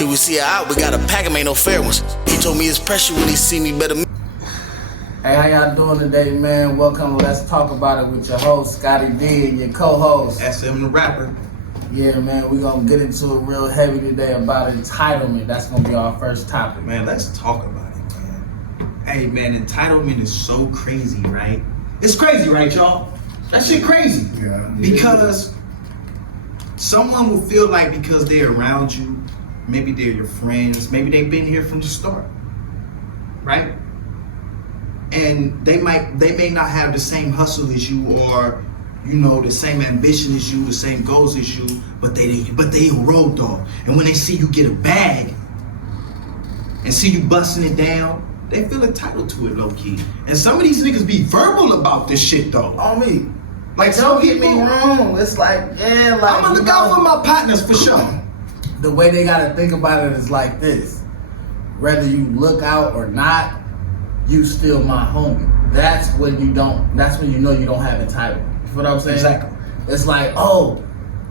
He would see her out, we got a pack, him ain't no fair ones. He told me it's pressure when he see me better. Hey, how y'all doing today, man? Welcome to Let's Talk About It with your host, Scotti D, and your co-host. SM the rapper. Yeah, man, we're going to get into it real heavy today about entitlement. That's going to be our first topic. Man, let's talk about it, man. Hey, man, entitlement is so crazy, right? It's crazy, right, y'all? That shit crazy. Yeah. Because someone will feel like because they're around you, maybe they're your friends, maybe they've been here from the start, right? And they may not have the same hustle as you, or you know, the same ambition as you, the same goals as you, but they a road dog. And when they see you get a bag and see you busting it down, they feel entitled to it low key. And some of these niggas be verbal about this shit though. On me. Like, Don't get me wrong. It's like, yeah, like, I'm gonna look out for my partners for sure. The way they gotta think about it is like this. Whether you look out or not, you still my homie. That's when you know you don't have entitlement. You know what I'm saying? Exactly. It's like, oh,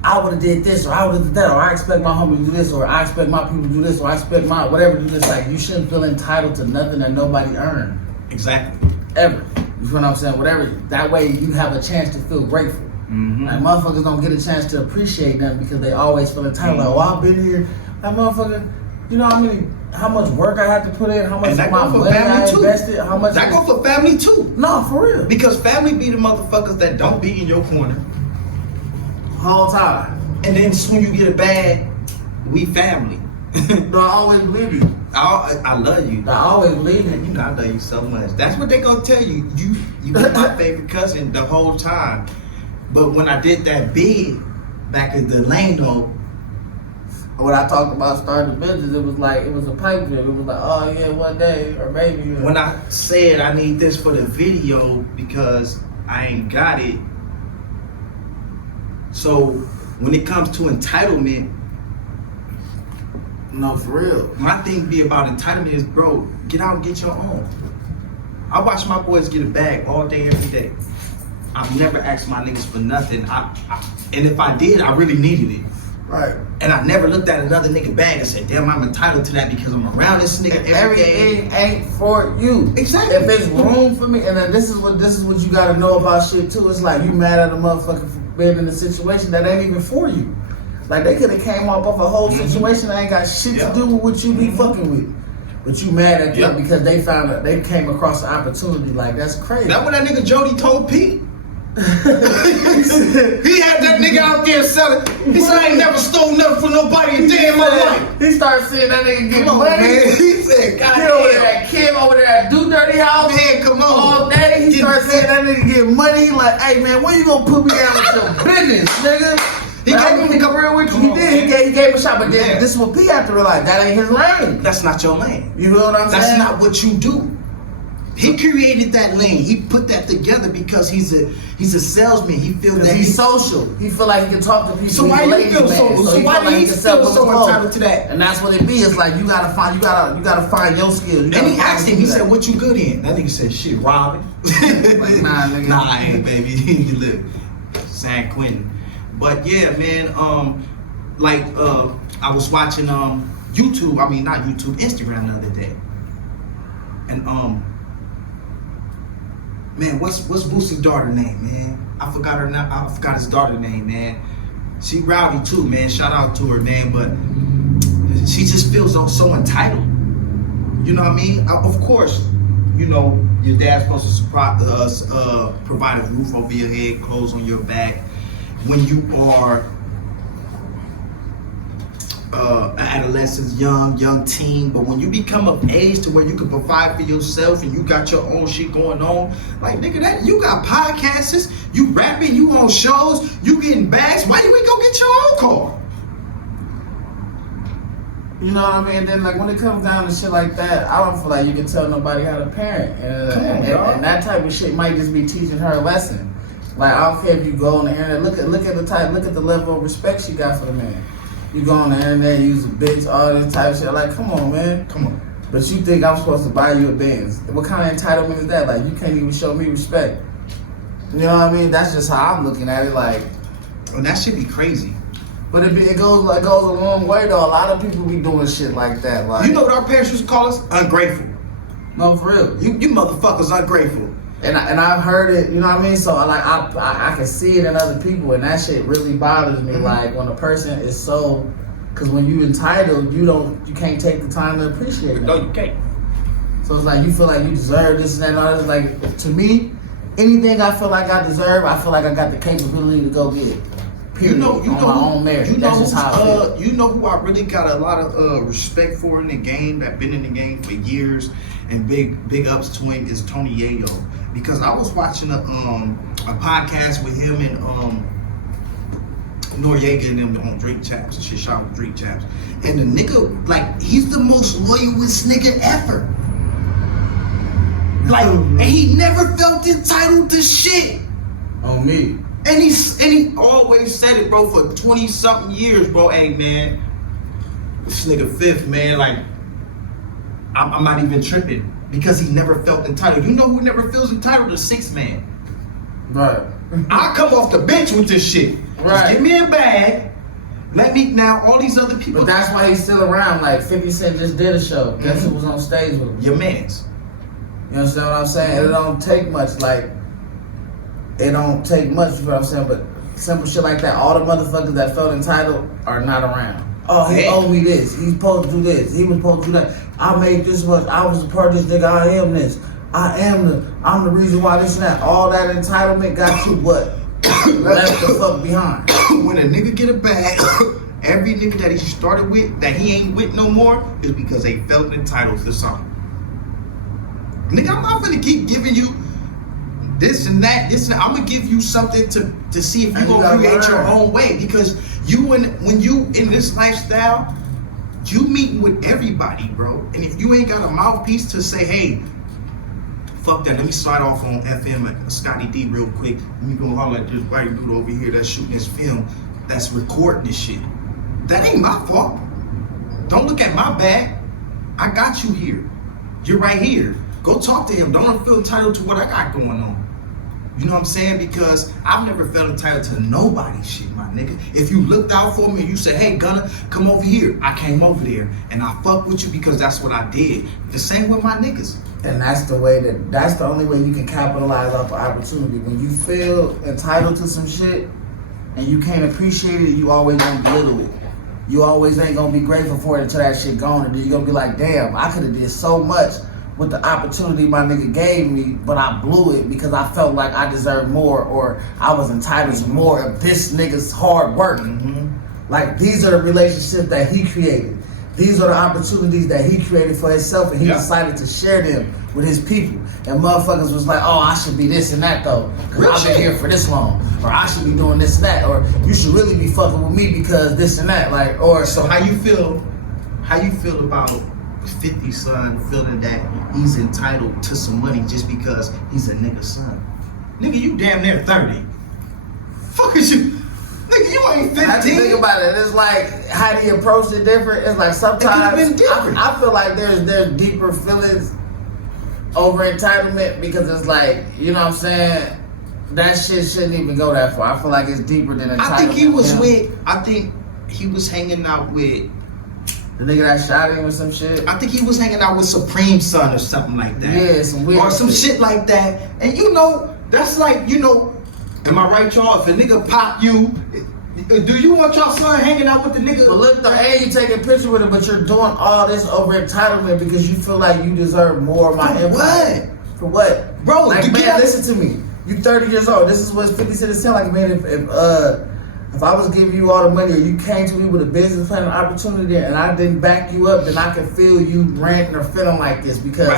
I would have did this, or I would have did that, or I expect my homie to do this, or I expect my people to do this, or I expect my whatever to do this. Like, you shouldn't feel entitled to nothing that nobody earned. Exactly. Ever. You know what I'm saying? Whatever. That way you have a chance to feel grateful. Mm-hmm. Like, motherfuckers don't get a chance to appreciate them because they always feel entitled. Mm-hmm. Like, oh, I've been here. That motherfucker, you know how much work I had to put in, how much of my money I invested, how much. That go for family too. No, for real. Because family be the motherfuckers that don't be in your corner Whole time. and then when you get a bag, we family. No, I always believe you. I love you. I always believe you. You know I love you so much. That's what they gonna tell you. You been my favorite cousin the whole time. But when I did that bid back at the lane though, When I talked about starting a business, it was a pipe dream. It was like, oh yeah, one day, or maybe. when I said I need this for the video because I ain't got it. So when it comes to entitlement, No, for real. my thing be about entitlement is, bro, get out and get your own. I watch my boys get a bag all day, every day. I've never asked my niggas for nothing. And if I did, I really needed it. Right. And I never looked at another nigga bag and said, damn, I'm entitled to that because I'm around this nigga every day. Everything ain't for you. Exactly. If there's room for me, and then this is what you gotta know about shit too. It's like you mad at a motherfucker for being in a situation that ain't even for you. Like, they could have came up off a whole situation that ain't got shit to do with what you be fucking with. But you mad at them because they found out, they came across an opportunity. Like, that's crazy. That's what that nigga Jody told Pete. He had that nigga out there selling. He said, I ain't never stole nothing from nobody a day in my life. He started seeing that nigga get Come on, money. man. He said, God Get over there, damn. that kid over there at Do Dirty House. Man, come on. All day, he started seeing that nigga get money. He like, hey man, when you gonna put me down with your business, nigga? He gave him real with you. He did. He gave him a shot, but then this is what P have to realize. That ain't his lane. That's not your lane. You know what I'm saying? That's not what you do. He created that lane. He put that together because he's a salesman. He feels that he's social. He feel like he can talk to people. So why you feel social? So why do you feel so entitled to that? And that's what it be. It's like you gotta find your skills. And he asked him. He said, "What you good in?" That nigga said, "Shit, robbing." Like, nah, nigga. Nah, I ain't, baby. You live San Quentin. But yeah, man. I was watching YouTube. I mean, not YouTube, Instagram the other day, and man, what's Boosie's daughter name, man? I forgot her name. I forgot his daughter name, man. She rowdy too, man. Shout out to her, man. But she just feels so entitled. You know what I mean? Of course, you know your dad's supposed to provide a roof over your head, clothes on your back. When you are an adolescent, young teen, but when you become of age to where you can provide for yourself and you got your own shit going on, like nigga, that you got podcasts, you rapping, you on shows, you getting bags. Why you ain't go get your own car? You know what I mean? And then, like, when it comes down to shit like that, I don't feel like you can tell nobody how to parent. And that type of shit might just be teaching her a lesson. Like, I don't care if you go on the internet, look at the level of respect she got for the man. You go on the internet, use a bitch, all this type of shit. Like, come on, man. Come on. But you think I'm supposed to buy you a Benz? What kind of entitlement is that? Like, you can't even show me respect. You know what I mean? That's just how I'm looking at it. Like, And that should be crazy. But it goes a long way though. A lot of people be doing shit like that. Like, you know what our parents used to call us? Ungrateful. No, for real. You motherfuckers ungrateful. And I've heard it, you know what I mean? So I can see it in other people, and that shit really bothers me. Like when a person is so, because when you entitled, you can't take the time to appreciate it. No, you can't. So it's like you feel like you deserve this and that and all this. Like to me, anything I feel like I deserve, I feel like I got the capability to go get it. Period. You know my own merit. That's just how I feel. You know who I really got a lot of respect for in the game, that been in the game for years, and big ups to him, is Tony Yayo. Because I was watching a podcast with him and Noriega and them on Drink Chaps and shit, shout out Drink Chaps. And the nigga, like, he's the most loyalist nigga ever. Like, and he never felt entitled to shit. On me. And he always said it, bro, for 20-something years, bro. Hey, man, this nigga fifth, man, like, I'm not even tripping because he never felt entitled. You know who never feels entitled? The sixth man. Right. I come off the bench with this shit. Right. Just give me a bag. Let me, now, all these other people. But that's why he's still around. Like 50 Cent just did a show. Guess who was on stage with him? Your mans. You understand what I'm saying? It don't take much, like, it don't take much, you know what I'm saying? But simple shit like that, all the motherfuckers that felt entitled are not around. Oh, he owed me this. He's supposed to do this. He was supposed to do that. I made this much. I was a part of this nigga. I am this. I'm the reason why this and that. All that entitlement got you what? Left the fuck behind. When a nigga get a bag, every nigga that he started with, that he ain't with no more, is because they felt entitled to something. Nigga, I'm not gonna keep giving you this and that, I'm gonna give you something to see if you gonna create your own way. Because when you in this lifestyle, you meeting with everybody, bro. And if you ain't got a mouthpiece to say, hey, fuck that, let me slide off on FM at Scotti D real quick. Let me go holler at this white dude over here that's shooting this film, that's recording this shit. That ain't my fault. Don't look at my bag. I got you here. You're right here. Go talk to him. Don't feel entitled to what I got going on. You know what I'm saying? Because I've never felt entitled to nobody's shit, my nigga. If you looked out for me, you said, hey, Gunna, come over here. I came over there and I fuck with you because that's what I did. The same with my niggas. And that's the only way you can capitalize off an opportunity. When you feel entitled to some shit and you can't appreciate it, you always gonna belittle it. You always ain't gonna be grateful for it until that shit gone. And then you're gonna be like, damn, I could have did so much with the opportunity my nigga gave me, but I blew it because I felt like I deserved more, or I was entitled to more of this nigga's hard work. Like, these are the relationships that he created. These are the opportunities that he created for himself, and he decided to share them with his people. And motherfuckers was like, oh, I should be this and that though, because I've been here for this long. Or I should be doing this and that. Or you should really be fucking with me because this and that. Like, or so how you feel about 50 son feeling that he's entitled to some money just because he's a nigga's son? Nigga, you damn near 30. Fuck is you? Nigga, you ain't 15. I have to think about it. It's like, how do you approach it different? It's like sometimes I feel like there's deeper feelings over entitlement, because it's like, you know what I'm saying? That shit shouldn't even go that far. I feel like it's deeper than entitlement. I think he was hanging out with the nigga that shot him or some shit. I think he was hanging out with Supreme Son or something like that. Yeah, some weird or some shit like that. And you know, that's like, you know, am I right, y'all? If a nigga pop you, do you want your son hanging out with the nigga? But look, you take a picture with him, but you're doing all this over entitlement because you feel like you deserve more of my impact. What? For what? Bro, like, man, listen to me. You 30 years old. This is what 50 Cent is saying. Like, man, if I was giving you all the money, or you came to me with a business plan and opportunity, and I didn't back you up, then I can feel you ranting or feeling like this because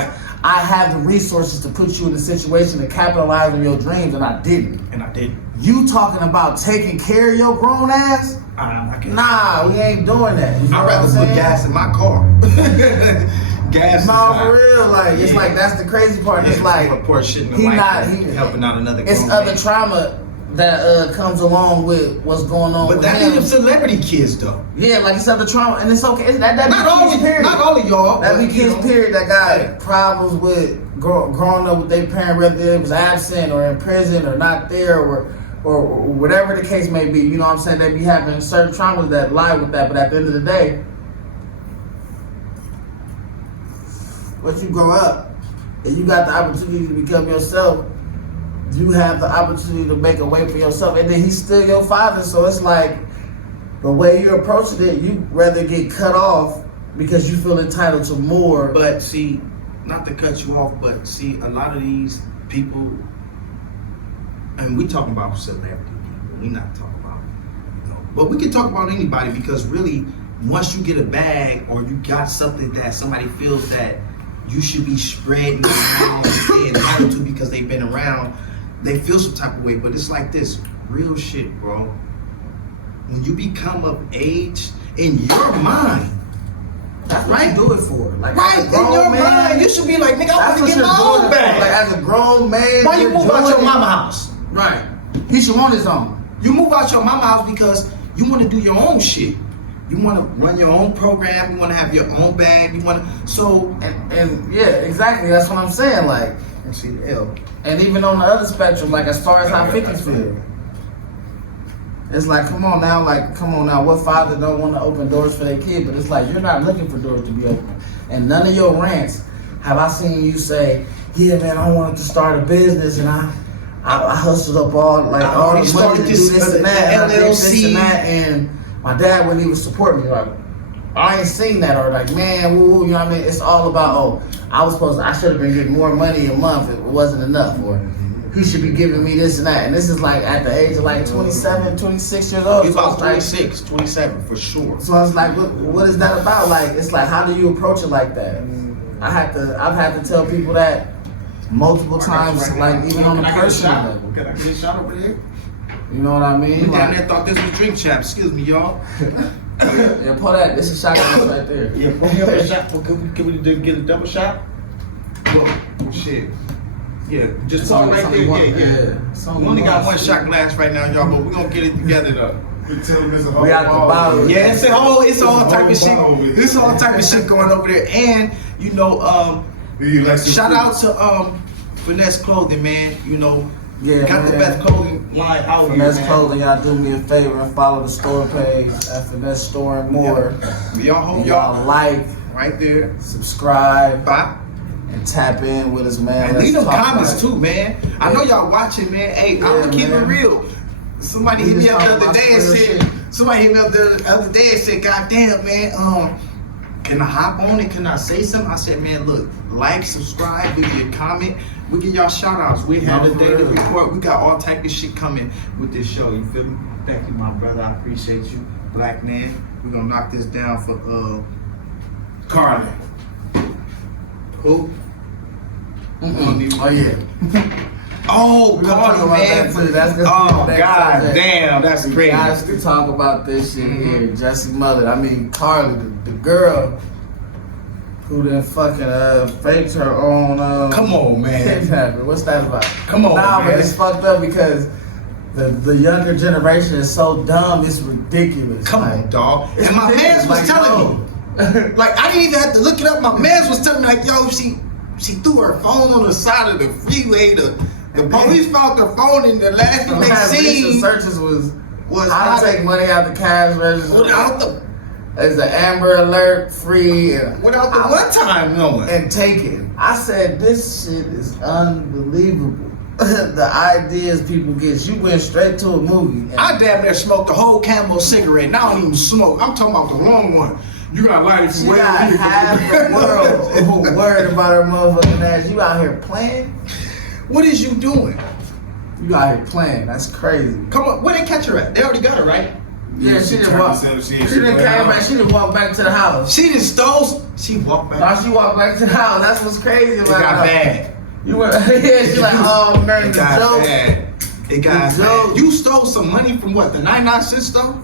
I have the resources to put you in a situation to capitalize on your dreams, and I didn't. You talking about taking care of your grown ass? Nah, we ain't doing that. You know I'd rather put gas in my car. Gas. No, for real. Like, it's like, that's the crazy part. It's like, he helping out another. It's other trauma that comes along with what's going on. But with that him. be them celebrity kids though. Yeah, like it's other trauma, and it's okay. That not all of y'all. That be kids, period, that got problems with growing up with their parent, whether it was absent or in prison or not there, or or whatever the case may be. You know what I'm saying? They be having certain traumas that lie with that, but at the end of the day, once you grow up and you got the opportunity to become yourself, you have the opportunity to make a way for yourself. And then he's still your father, so it's like the way you're approaching it, you rather get cut off because you feel entitled to more. But see, not to cut you off, but see, a lot of these people, and we talking about celebrity people, we not talking about, but we can talk about anybody, because really, once you get a bag or you got something that somebody feels that you should be spreading around and staying entitled to because they've been around, they feel some type of way. But it's like this, real shit, bro. When you become of age, in your mind, that's what you do it for. Like, right, in your mind, you should be like, nigga, I want to get my own bag. Like, as a grown man, why you move out your mama house? Right. He should want his own. You move out your mama house because you want to do your own shit. You want to run your own program. You want to have your own bag. You want to, so and yeah, exactly. That's what I'm saying. Like, and see the L. And even on the other spectrum, like as far as how 50s feel, it's like, come on now. What father don't want to open doors for their kid? But it's like, you're not looking for doors to be open. And none of your rants have I seen you say, yeah, man, I wanted to start a business and I hustled up all the money to do this and that, and I did this and that, and my dad wouldn't even support me. Like, I ain't seen that. Or like, man, woo, you know what I mean? It's all about, I should have been getting more money a month. It wasn't enough. Or he should be giving me this and that. And this is like at the age of like 27, 26 years old. He's about so 26, 27 for sure. So I was like, what is that about? Like, it's like, how do you approach it like that? I've had to tell people that multiple times, like even on the personal level. Can I get a shot over there? You know what I mean? We down there thought this was drink champ. Excuse me, y'all. Yeah, pull that. This is shotgun right there. Yeah, pull me up a shot. Can we get a double shot? Well, shit. Yeah, just pull it right there. Yeah. We only got one shot glass right now, y'all, but we're gonna get it together though. We got the bottle. Yeah, it's all type of shit. It's all type of shit going over there. And you know, shout out to Finesse Clothing, man. You know, got the best clothing line out here. Finesse Clothing, y'all do me a favor and follow the store page at Finesse Store and More. Yeah. Y'all hope y'all like right there, subscribe, bye. And tap in with us, man. And leave them comments too, man. I know y'all watching, man. Hey, I'm gonna keep it real. Somebody hit me up the other day and said, God damn, man, can I hop on it? Can I say something? I said, man, look, like, subscribe, leave me a comment. We give y'all shout outs. We had a daily report. We got all type of shit coming with this show. You feel me? Thank you, my brother. I appreciate you. Black man. We're gonna knock this down for Carly. Who? Oh yeah. Oh, Carly, man. Oh, God damn, that's crazy. Guys can talk about this shit here. Jesse Mullet. I mean, Carly, the girl who then fucking faked her own come on, man. kidnapping. What's that about? Come on, man. But it's fucked up because the younger generation is so dumb, it's ridiculous. Come on, dog. And my mans was telling me. Like, I didn't even have to look it up. My mans was telling me, like, yo, she threw her phone on the side of the freeway. The police found her phone, and the last thing they seen searches was how to take money out the cash register. There's an Amber Alert free. Without the one-time knowing. And taken. I said, this shit is unbelievable. The ideas people get. You went straight to a movie. I damn near smoked the whole Camel cigarette, and I don't even smoke. I'm talking about the wrong one. You got light from where half the world worried about her motherfucking ass. You out here playing? What is you doing? You out here playing. That's crazy. Come on, where they catch her at? They already got her, right? Yeah, she didn't walk. She didn't came back. She didn't walk back to the house. She didn't stole. She walked back. No, she walked back to the house. That's what's crazy about it. It got bad. You went. Yeah, she like, oh man, it got bad. It got bad. You stole some money from what? The 99-cent store?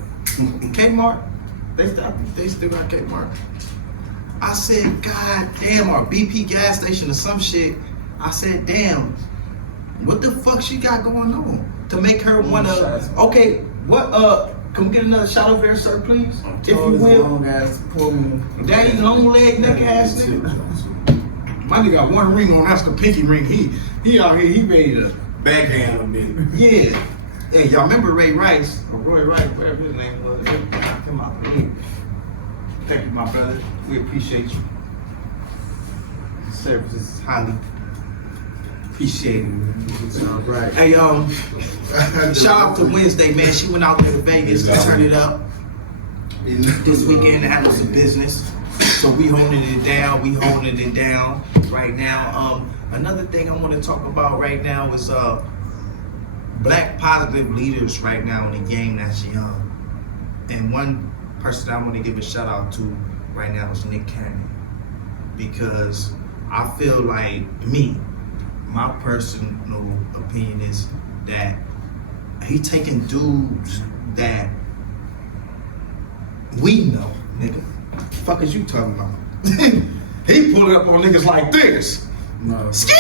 Kmart. They still got Kmart. I said, God damn, or BP gas station or some shit. I said, damn, what the fuck she got going on to make her wanna? Okay, what? Can we get another shot over there, sir, please? If you will. Long ass, daddy, long leg, neck ass nigga. My nigga got one ring on. That's the pinky ring. He out here. He ready to backhand a bit. Yeah. Hey, y'all remember Ray Rice or Roy Rice, whatever his name was? Come on, thank you, my brother. We appreciate you. The service is highly appreciated. All right. Hey, shout out to Wednesday, man. She went out there to Vegas to turn it up this weekend to handle some business. So we holding it down. We holding it down right now. Another thing I want to talk about right now is black positive leaders right now in the game that's young. And one person I want to give a shout out to right now is Nick Cannon, because I feel like my personal opinion is that he taking dudes that we know, nigga. Fuck is you talking about? He pulling up on niggas like this. No. Skirt.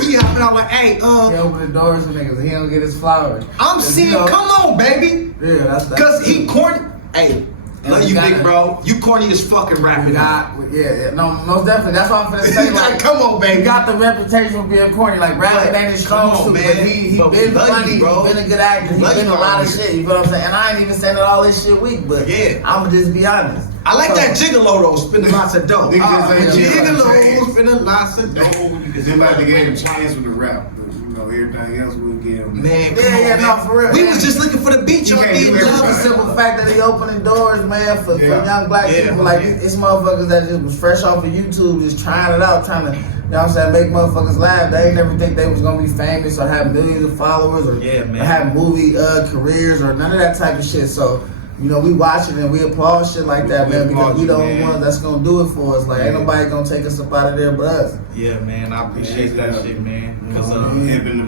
He hopping out like, hey, He open the doors for niggas. He don't get his flowers. I'm seeing, come on, baby. Yeah, that's Cause he corny. Hey, love you, big bro. You corny as fucking rapping. No, most definitely. That's what I'm finna say. Like, come on, baby. He got the reputation for being corny. Like, rapping ain't his strong suit, but he been funny, bro. He been a good actor, he been a lot of shit. You feel what I'm saying? And I ain't even saying that all this shit weak, but I'ma just be honest. I like that gigolo though, spinning lots of dough. Gigolo spinning lots of dough. It's like they gave him a chance with the rap, but you know everything else we give him. Man, no, for real. We was just looking for the beat, y'all. Just the simple fact that he opening doors, man, for young black people. Like, it's motherfuckers that just was fresh off of YouTube, just trying it out, trying to, you know what I'm saying, make motherfuckers laugh. They ain't never think they was gonna be famous or have millions of followers or have movie careers or none of that type of shit. So, you know, we watch it and we applaud shit like that, man, because we the only ones that's gonna do it for us. Like, ain't nobody gonna take us up out of there but us. Yeah, man, I appreciate that shit, man. Because the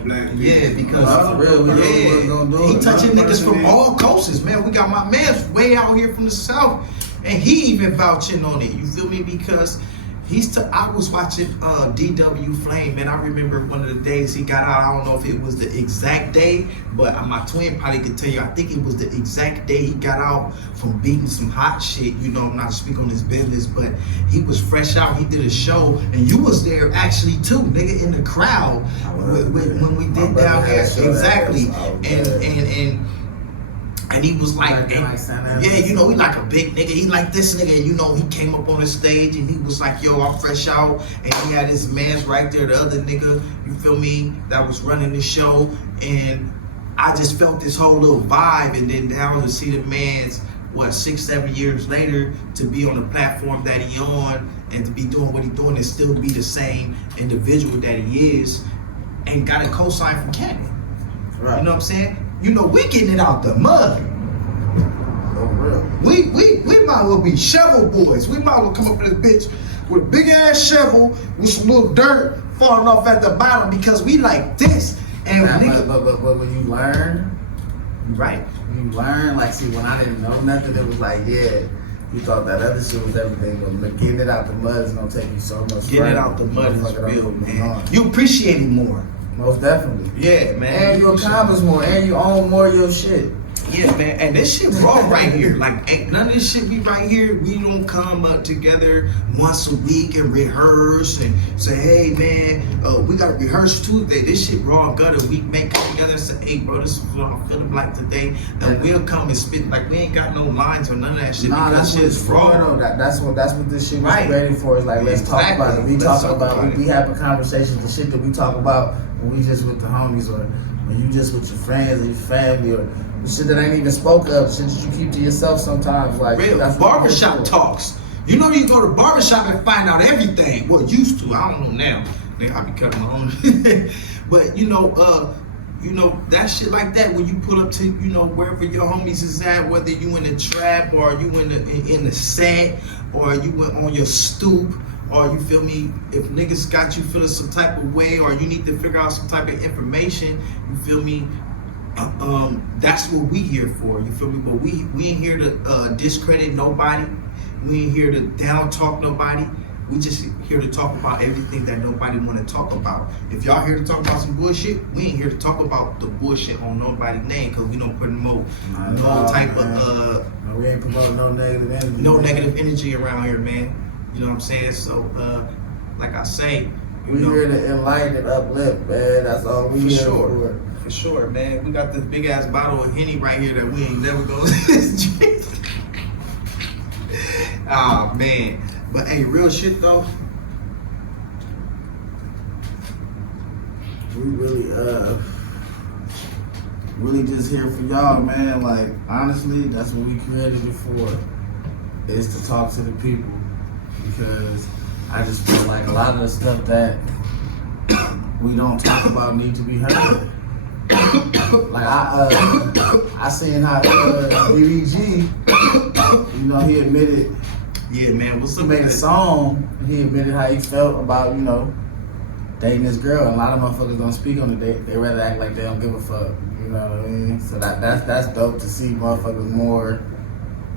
black people. Yeah, because for real, we gonna do he it. touching niggas from all coasts, man. We got my man's way out here from the south, and he even vouching on it. You feel me? Because I was watching DW Flame, man. I remember one of the days he got out. I don't know if it was the exact day, but my twin probably could tell you. I think it was the exact day he got out from beating some hot shit. You know, not to speak on his business, but he was fresh out. He did a show, and you was there actually too, nigga, in the crowd when we did down there. Exactly, and he was like, you know, he like a big nigga. He like this nigga, and you know, he came up on the stage and he was like, yo, I'm fresh out. And he had his mans right there, the other nigga, you feel me, that was running the show. And I just felt this whole little vibe. And then down to see the mans, 6-7 years later, to be on the platform that he on and to be doing what he doing and still be the same individual that he is, and got a cosign from Cannon. Right. You know what I'm saying? You know, we getting it out the mud. Oh, real. We might as well be shovel boys. We might as well come up to this bitch with a big ass shovel with some little dirt falling off at the bottom because we like this. And but when you learn, right? You learn, like, see, when I didn't know nothing, it was like, you thought that other shit was everything, but getting it out the mud is gonna take you so much. Getting it out the mud is real, man. You appreciate it more. Most definitely. Yeah, man. And you accomplish more, and you own more of your shit. Yeah, man. And this shit raw right here. Like, ain't none of this shit be right here. We don't come up together once a week and rehearse and say, hey, man, we got to rehearse Tuesday. This shit raw and gutter. We may come together and say, hey, bro, this is what I'm feeling like today. And we'll come and spit. Like, we ain't got no lines or none of that shit because shit's raw. That's what this shit was created for. Is like, let's talk about it. We talk about we having conversations, the shit that we talk about when we just with the homies or when you just with your friends or your family or the shit that ain't even spoke of, shit that you keep to yourself sometimes. Like, real barbershop talks. You know, you go to barbershop and find out everything. Well, used to. I don't know now. Nigga, I be cutting my own. But you know, that shit like that when you pull up to, you know, wherever your homies is at, whether you in the trap or you in the set or you went on your stoop. Or you feel me, if niggas got you feeling some type of way or you need to figure out some type of information, you feel me, that's what we here for, you feel me? But we ain't here to discredit nobody. We ain't here to down talk nobody. We just here to talk about everything that nobody want to talk about. If y'all here to talk about some bullshit, we ain't here to talk about the bullshit on nobody's name because we don't put no type of we ain't promoting no negative energy. No negative energy around here, man. You know what I'm saying? So, like I say, we here to enlighten and uplift, man. That's all we here for. For sure, man. We got this big ass bottle of Henny right here that we ain't never gonna drink. Oh man. But hey, real shit though. We really just here for y'all, man. Like, honestly, that's what we created it for, is to talk to the people. Because I just feel like a lot of the stuff that we don't talk about need to be heard. Like, I seen how BBG, you know, he admitted, Yeah, man. What's he up? made a with song, and he admitted how he felt about, you know, dating this girl. And a lot of motherfuckers don't speak on the date. They rather act like they don't give a fuck. You know what I mean? So that's dope to see motherfuckers more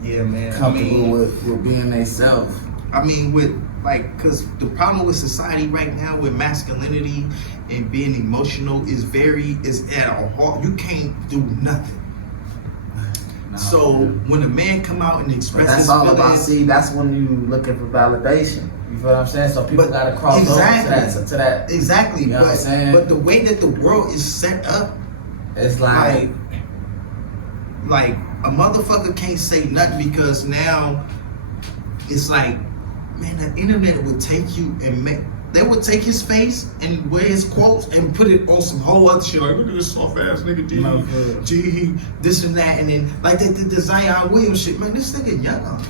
Yeah, man. comfortable with being they self. I mean, cause the problem with society right now with masculinity and being emotional is at a halt. You can't do nothing. No. So when a man come out and But express that's his all about, feelings, see, that's when you looking for validation. You feel what I'm saying? So people But gotta cross exactly. over to that. exactly. You know what I'm saying? But the way that the world is set up, It's like like a motherfucker can't say nothing because now it's like, man, the internet would take you and they would take his face and wear his quotes and put it on some whole other shit. Like, look at this soft ass nigga, No, good. G, this and that, and then like they did the Zion Williams shit. Man, this nigga young.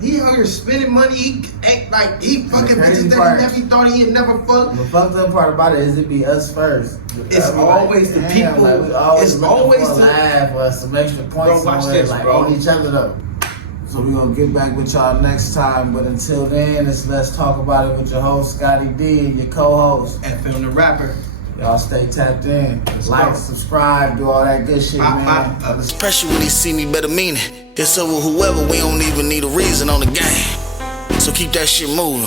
He out here spending money. He act like he fucking crazy bitches part- that he thought he had never fucked. the fucked up part about it is it be us first. It's Everybody, always the damn, people- Like, we always it's looking always for a the- laugh or some extra points Bro, watch somewhere, this, like bro. on each other though. So we gonna get back with y'all next time. But until then, it's Let's Talk About It with your host Scotti D and your co-host. FM the rapper. Y'all stay tapped in. Let's Like, go. subscribe, do all that good shit, man. Pressure when they see me better mean it. It's over whoever, we don't even need a reason on the game. So keep that shit moving.